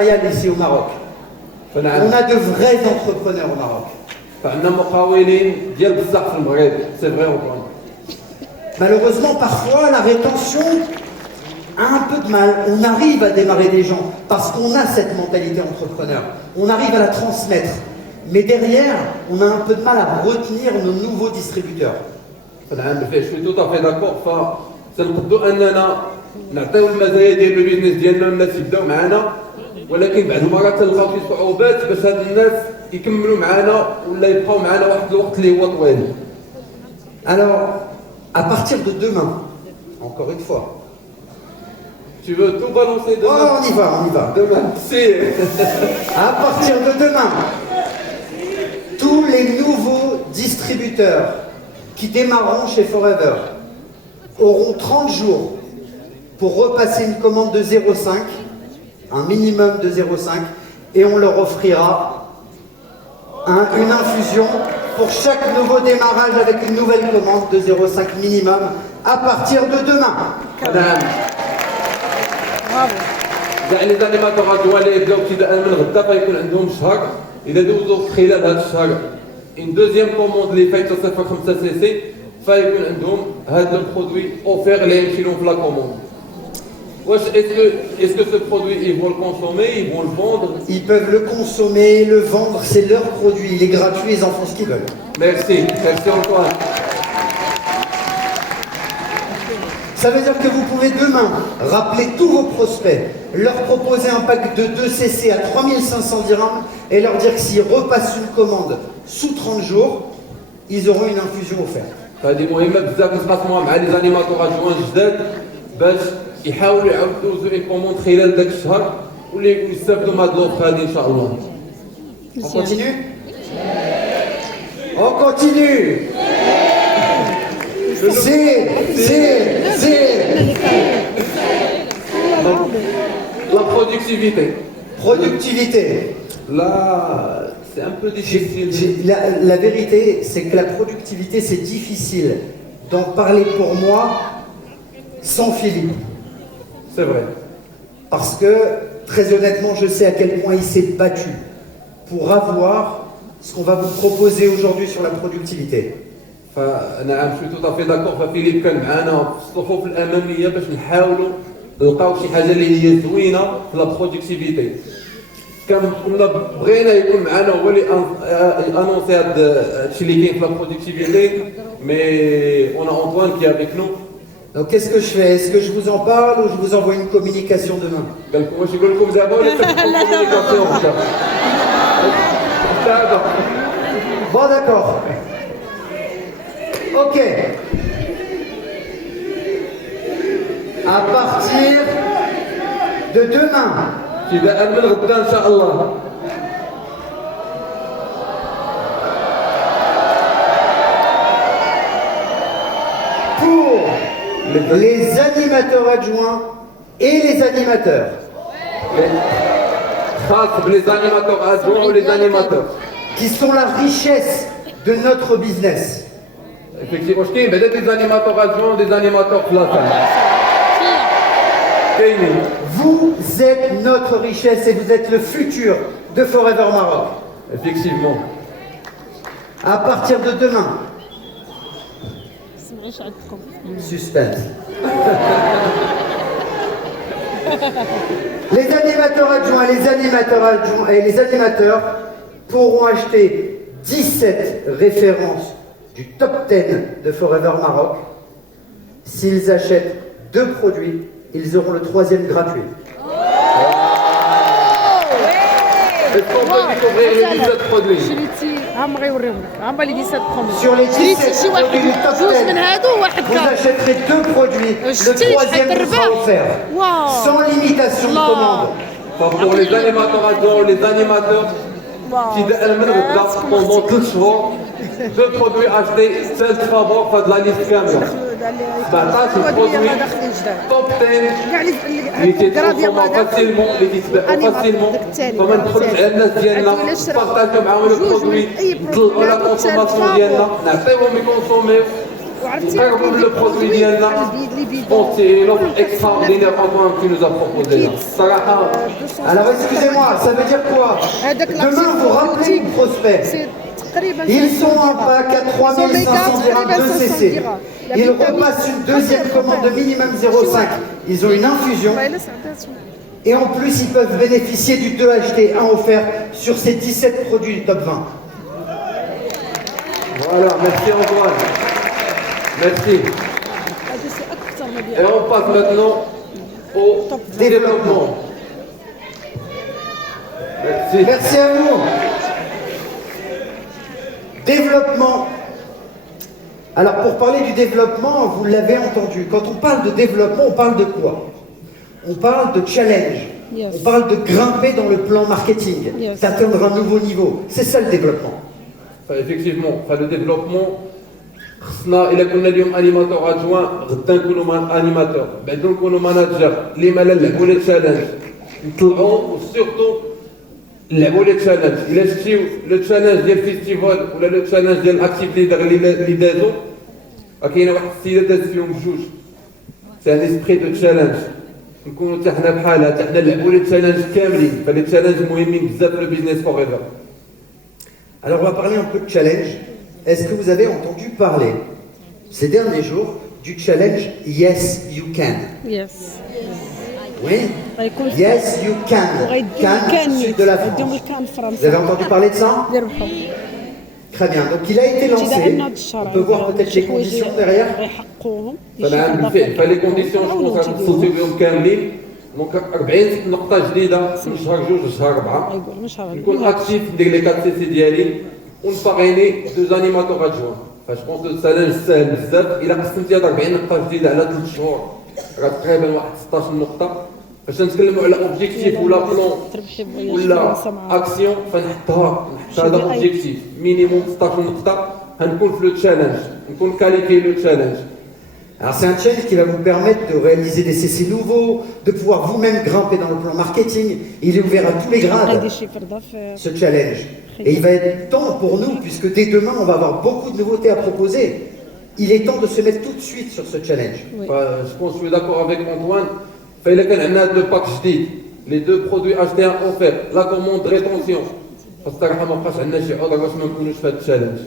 Ici au Maroc. On a de vrais entrepreneurs au Maroc. C'est vrai encore. Malheureusement, parfois, la rétention a un peu de mal. On arrive à démarrer des gens parce qu'on a cette mentalité entrepreneur. On arrive à la transmettre. Mais derrière, on a un peu de mal à retenir nos nouveaux distributeurs. Je suis tout à fait d'accord. سنقدروا اننا نعطيو المزايا ديال البيزنس ديالنا للناس يبداو معنا ولكن بعض المرات تلقاو شي صعوبات باش هاد الناس يكملوا معنا ولا يبقاو معنا واحد الوقت اللي هو طويل. Alors, à partir de demain, encore une fois. Tu veux tout balancer demain? Oh, on y va. Demain, c'est. À partir de demain, tous les nouveaux distributeurs qui démarreront chez Forever auront 30 jours pour repasser une commande de 0,5, un minimum de 0,5, et on leur offrira une infusion pour chaque nouveau démarrage avec une nouvelle commande de 0,5 minimum à partir de demain. Les animateurs اللي يبداو ابتداء من غدا فيكون عندهم شهر اذا دوزوا خلال هذا الشهر une deuxième commande اللي فايته 0.5 سي سي فيكون عندهم هذا البرودوي اوفير اللي يمشي لهم في لا كوموند. واش est-ce que ce produit ils vont le consommer, ils vont le vendre? Ils peuvent le consommer, le vendre, c'est leur produit, il est gratuit, ils en font ce qu'ils veulent. Merci Antoine. Ça veut dire que vous pouvez demain rappeler tous vos prospects, leur proposer un pack de 2 CC à 3500 dirhams et leur dire que s'ils repassent une commande sous 30 jours, ils auront une infusion offerte. هذه مهمة بزاف نتقاسموها مع لي زانيماتور جوان جداد باش يحاولوا يعاودوا يدوزوا لي كوموند خلال داك الشهر واللي يستافدوا من هاد لوفر هذه ان شاء الله. On continue? On continue! La productivité. Productivité. Là, c'est un peu difficile. La vérité, c'est que la productivité, c'est difficile d'en parler pour moi sans Philippe. C'est vrai. Parce que, très honnêtement, je sais à quel point il s'est battu pour avoir ce qu'on va vous proposer aujourd'hui sur la productivité. فنعم je suis tout à fait d'accord. ففيليب كان معنا في الصفوف الأمامية باش نحاولوا نلقاو شي حاجة اللي هي زوينة في لا برودكتيفيتي. كنا بغينا يكون معنا هو اللي انونسي هذا الشيء اللي كاين في لا برودكتيفيتي mais on a Antoine qui est avec nous. Donc qu'est-ce que je fais? Est-ce que je vous en parle ou je vous envoie une communication demain? قال لكم واش يقول لكم دابا ولا كومونيكاسيون دابا؟ Bon d'accord. Ok. À partir de demain. ابتداء من غدا ان شاء الله. Pour les animateurs adjoints et les animateurs. Les animateurs adjoints ou les animateurs qui sont la richesse de notre business. Effectivement, je dis des animateurs adjoints, des animateurs platins. Vous êtes notre richesse et vous êtes le futur de Forever Maroc. Effectivement. À partir de demain. Suspense. Les animateurs adjoints et les animateurs pourront acheter 17 références du top 10 de Forever Maroc. S'ils achètent 2 produits, ils auront le 3e gratuit. Est-ce qu'on peut découvrir les 17 produits? Sur les 17 produits du top 10, vous achèterez 2 produits, le 3e vous sera offert. Sans limitation de commande. Pour les animateurs adjoints ou les animateurs qui pendant 2 jours, 2 produits achetés, 16 faveurs de la liste كاملة. 17 produits top 10 اللي كيتوفروا فاسيلمون اللي كيتباعوا فاسيلمون فما ندخلوش على الناس ديالنا نبارطاجيو معاهم لو برودوي نطلعوا لا كونسوماسيون ديالنا نعطيوهم يكونسوميو نقربوا le produit ديالنا سبونسي une offre extraordinaire Antoine qui nous a proposé là. الصراحة Alors excusez-moi, ça veut dire quoi? Demain, vous rappelez vos prospects. Ils sont en pack à 3500 dirhams de CC. Ils repassent une deuxième commande de minimum 0,5. Ils ont une infusion. Et en plus, ils peuvent bénéficier du 2 acheté 1 offert sur ces 17 produits du top 20. Voilà, merci Antoine. Merci. Et on passe maintenant au développement. Merci. Merci à vous. Développement. Alors pour parler du développement, vous l'avez entendu, quand on parle de développement, on parle de quoi? On parle de challenge. Yes. On parle de grimper dans le plan marketing, Yes. d'atteindre un nouveau niveau. C'est ça le développement. Effectivement, le développement, إلا كنا اليوم انيماتور ادجوان غدا نكونوا انيماتور بعد نكونوا ماناجر اللي ما نلعبوا لي تشالنج نطلعوا وسورتو نلعبوا لي تشالنج. الا شفتيو لو تشالنج ديال الفيستيفال ولا لو تشالنج ديال الاكتيف ليدر اللي دازو كاينه واحد السيده دازت فيهم بجوج. سي ان اسبري دو تشالنج نكونوا حتى حنا بحالها حتى حنا نلعبوا لي تشالنج كاملين. فلي تشالنج مهمين بزاف في البيزنس فور ايفر. Alors on va parler un peu de challenge. Est-ce que vous avez entendu parler ces derniers jours du challenge Yes You Can? Yes. Oui. Yes You Can. Cannes, sud de la France. Vous avez entendu parler de ça? Très bien. Donc il a été lancé. On peut voir peut-être les conditions derrière. فلي كونديسيون شكون غنتصلتو بهم كاملين. دونك 40 نقطه جديده من شهر 2 لشهر 4 نكون اكتيف ندير لي 4 سي ديالي ونباغيني دوز انيماتور ادجوان. فاش بونس لو سالان ساهل بزاف. الا قسمتي هاد 40 نقطه جديده على 3 شهور راه تقريبا واحد 16 نقطه. فاش نتكلموا على اوبجيكتيف ولا بلون ولا اكسيون فنحطها هذا اوبجيكتيف مينيموم 16 نقطه غنكون في لو تشالنج نكون كاليفي لو تشالنج. Alors c'est un challenge qui va vous permettre de réaliser des CC nouveaux, de pouvoir vous-même grimper dans le plan marketing. Il est ouvert à tous les grades, ce challenge. Et il va être temps pour nous, puisque dès demain on va avoir beaucoup de nouveautés à proposer. Il est temps de se mettre tout de suite sur ce challenge. Je pense que je suis d'accord avec Antoine. فإلا كان عندنا دو باك جديد لي دو برودوي اجتي ان اوفير لا كوموند ريتونسيون فالصراحه ما بقاش عندنا شي عذر باش ما نكونوش في هذا التشالنج.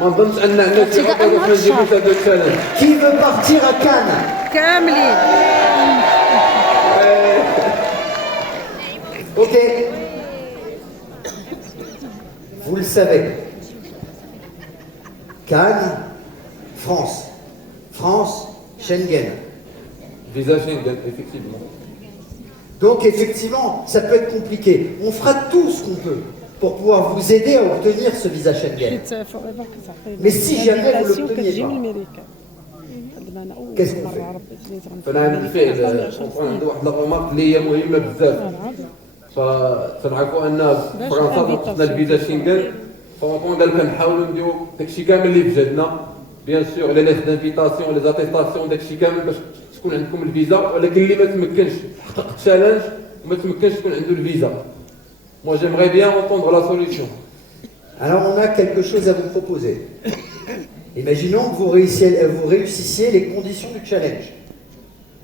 ما نظنش ان عندنا شي عذر باش ما نجيبوش هذا التشالنج. Qui veut partir à Cannes? كاملين. Ok. Vous le savez. Cannes, France. France, Schengen. Visa Schengen, effectivement. Donc effectivement, ça peut être compliqué. On fera tout ce qu'on peut pour pouvoir vous aider à obtenir ce visa Schengen. Mais si jamais vous ne l'obteniez pas, qu'est-ce qu'on fait? فنعم بالفعل عنده واحد الغمارك اللي هي مهمه بزاف. فنعرفوا ان فرنسا نقصنا الفيزا شنغن فونكون قال لك نحاولوا نديروا داكشي كامل اللي في جهدنا. بيان سور لي ليست دانفيتاسيون لي زاتيستاسيون داكشي كامل باش تكون عندكم الفيزا. ولكن اللي ما تمكنش حقق التشالنج وما تمكنش تكون عنده الفيزا. Moi j'aimerais bien entendre la solution. Alors on a quelque chose à vous proposer. Imaginons que vous réussissiez les conditions du challenge,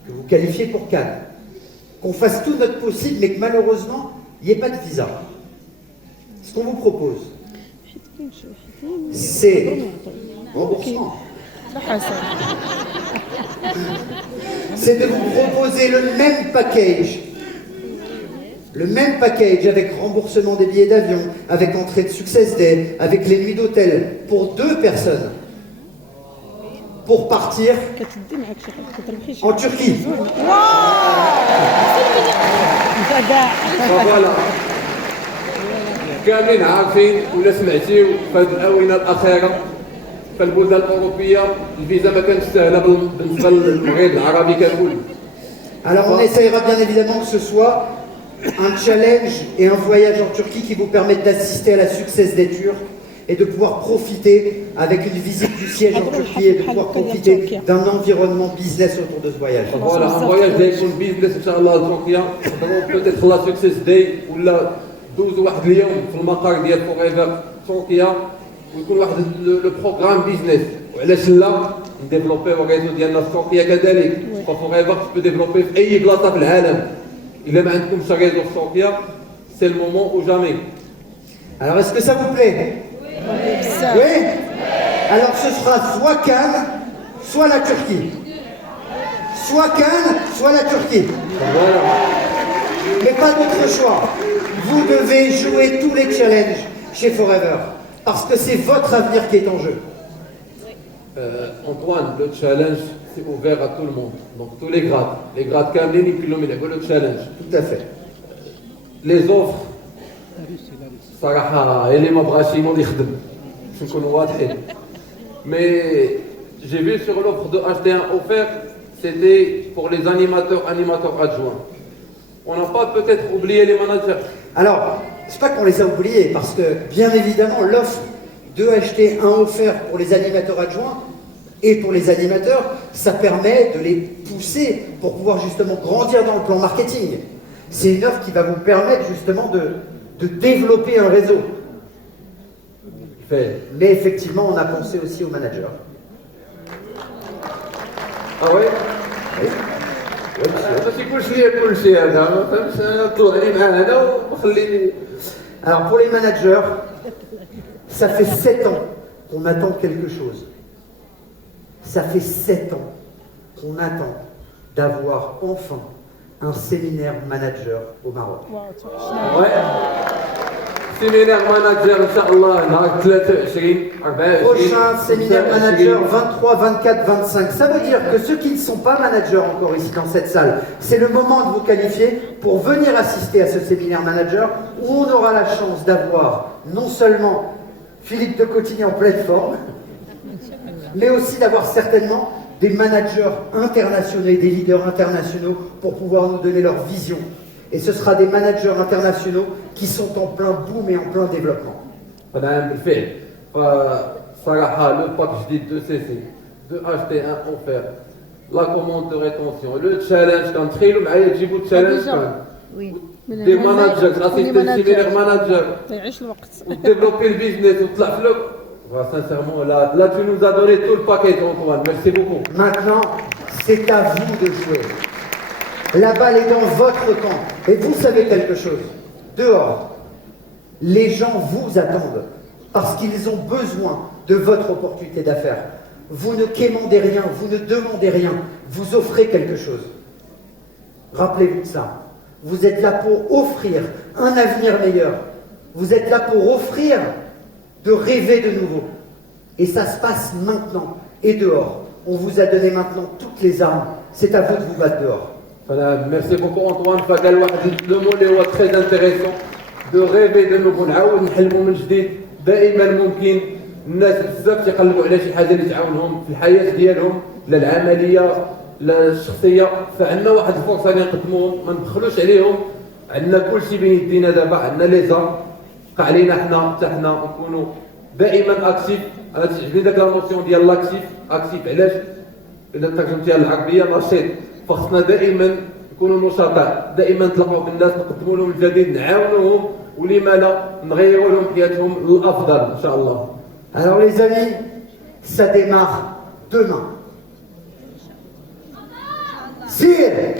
que vous qualifiez pour Cannes, qu'on fasse tout notre possible, mais que malheureusement, il n'y ait pas de visa. Ce qu'on vous propose, c'est remboursement. C'est de vous proposer le même package avec remboursement des billets d'avion, avec entrée de Success Day, avec les nuits d'hôtel pour 2 personnes. Pour partir en Turquie. فوالا كاملين عارفين ولا سمعتيو في هذه الاونه الاخيره في البلدان الاوروبيه الفيزا ما كانتش سهله بالنسبه للمغرب العربي ككل. Alors on essaiera bien évidemment que ce soit un challenge et un voyage en Turquie qui vous permettent d'assister à la Success Day turque et de pouvoir profiter avec une visite du siège en Turquie et de pouvoir profiter d'un environnement business autour de ce voyage. Voilà, un voyage اللي يكون بيزنس ان شاء الله لتركيا. بوتيت لا سكسيس داي ولا دوزوا واحد اليوم في المطار ديال فور ايفر تركيا ويكون واحد لو بروغرام بيزنس وعلاش لا نديفلوبيو الريزو ديالنا الصوتيه كذلك فور ايفر تبو ديفلوبي في اي بلاصه في العالم الا ما عندكمش ريزو الصوتيه سي المومون او جامي. Alors, est-ce que ça vous plaît? Oui. Alors, ce sera soit Cannes, soit la Turquie. Soit Cannes, soit la Turquie. Voilà. Mais pas d'autre choix. Vous devez jouer tous les challenges chez Forever. Parce que c'est votre avenir qui est en jeu. Antoine, le challenge c'est ouvert à tout le monde. Donc tous les grades كاملين يمكن يلعبوا le challenge. Tout à fait. Les offres صراحة اللي ما بغاش يمون يخدم باش نكونوا واضحين. Mais j'ai vu sur l'offre de acheter un offert, c'était pour les animateurs adjoints. On n'a pas peut-être oublié les managers. Alors, c'est pas qu'on les a oubliés, parce que bien évidemment, l'offre de acheter un offert pour les animateurs adjoints et pour les animateurs, ça permet de les pousser pour pouvoir justement grandir dans le plan marketing. C'est une offre qui va vous permettre justement de développer un réseau. Mais effectivement, on a pensé aussi aux managers. Ah ouais? Oui. ماشي كلشي هذا ما فهمتش طلعني مع هذا وخليني. Alors pour les managers, ça fait 7 ans qu'on attend quelque chose. Ça fait 7 ans qu'on attend d'avoir enfin un séminaire manager au Maroc. Ouais. Séminaire manager Inch'Allah نهار 23 24. Prochain séminaire manager 23, 24, 25. Ça veut dire que ceux qui ne sont pas managers encore ici dans cette salle, c'est le moment de vous qualifier pour venir assister à ce séminaire manager où on aura la chance d'avoir non seulement Philippe de Cotigny en pleine forme, mais aussi d'avoir certainement des managers internationaux et des leaders internationaux pour pouvoir nous donner leur vision. Et ce sera des managers internationaux qui sont en plein boom et en plein développement. نعم بالفعل. فصراحة لو باك جديد دو سي سي دو اشتي ان اوفير لا كوموند دو ريتونسيون لو تشالنج كنتخيلوا معايا تجيبوا تشالنج كان دي ماناجر اسيستنت سيمينير ماناجر يعيش الوقت وديفلوبي البيزنس وطلع في لو sincèrement là tu nous as donné tout le paquet Antoine, merci beaucoup. Maintenant, c'est à vous de jouer. La balle est dans votre camp. Et vous savez quelque chose. Dehors, les gens vous attendent parce qu'ils ont besoin de votre opportunité d'affaires. Vous ne quémandez rien, vous ne demandez rien, vous offrez quelque chose. Rappelez-vous de ça. Vous êtes là pour offrir un avenir meilleur. Vous êtes là pour offrir de rêver de nouveau. Et ça se passe maintenant et dehors. On vous a donné maintenant toutes les armes. C'est à vous de vous battre dehors. Merci beaucoup Antoine. فقال واحد لو مو اللي هو très intéressant de rêver de nouveau نعاود نحلموا من جديد. دائما ممكن الناس بزاف تيقلبوا على شي حاجه اللي تعاونهم في الحياه ديالهم لا العمليه لا الشخصيه فعندنا واحد الفرصه اللي نقدموهم ما نبخلوش عليهم. عندنا كلشي بين يدينا دابا عندنا لي زار بقى علينا حتى حنا نكونوا دائما اكتيف. انا تعجبني داك لا نوسيون ديال لاكتيف اكتيف علاش اذا ترجمتيها للعربيه نشيط فخصنا دائما نكونوا نشطاء دائما نتلاقاو بالناس نقدموا لهم الجديد نعاونوهم ولما لا نغيروا لهم حياتهم للافضل ان شاء الله. Alors les amis, ça démarre demain. Sire,